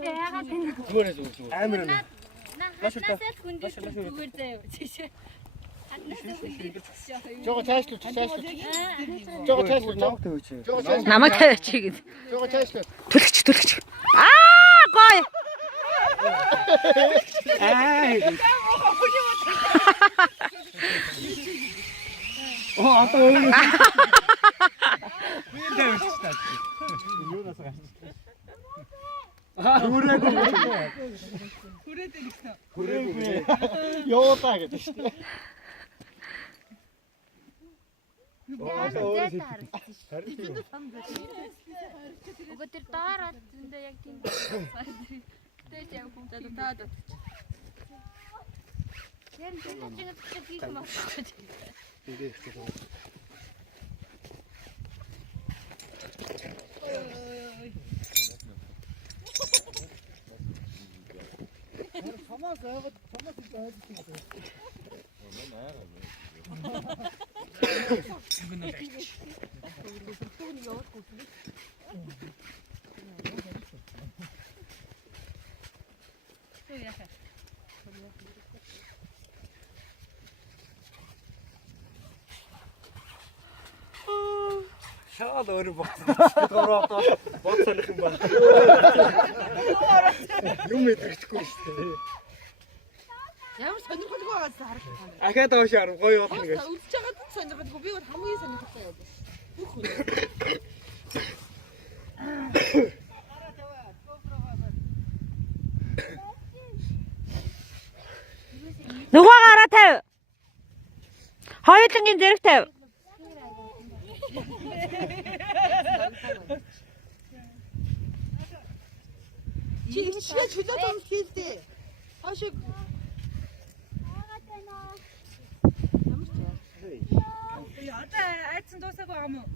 Яагаад энэ зүгээр зүгээр. Амар юм. наасаа хүндээс зүгээр заяа. Жоо цаашлуу. Жоо цаашлуу намайг тавьчих. Жоо цаашлуу. Намайг тавьчих гэд. Жоо цаашлуу. Түлхч. Аа гоё. Одоо өөр. Ёотаа гэдэг шүү дээ. Уг тэр доороо зөндөө яг тийм тэр яг хүмүүс таад байна. Тэр чинь хийх юм байна. Хамаас аваад аваад шал өөр боцоо боцоолох юм байна. Юм мэдрэхгүй шүү дээ. Ямар сонирхолтой байгааз харах юм. Ахаад аваш арга гоё болно гэж. Үзэж байгаад сонирхолтой. Би бол хамгийн сонирхолтой яваад. Бүх хүн. Нөгөө гараа тавь. Хоёулангийн зэрэг тавь. Чи ихчгээ чөлөө томс хийлдээ. Хашиг. Одоо айдсан дуусаагүй юм уу?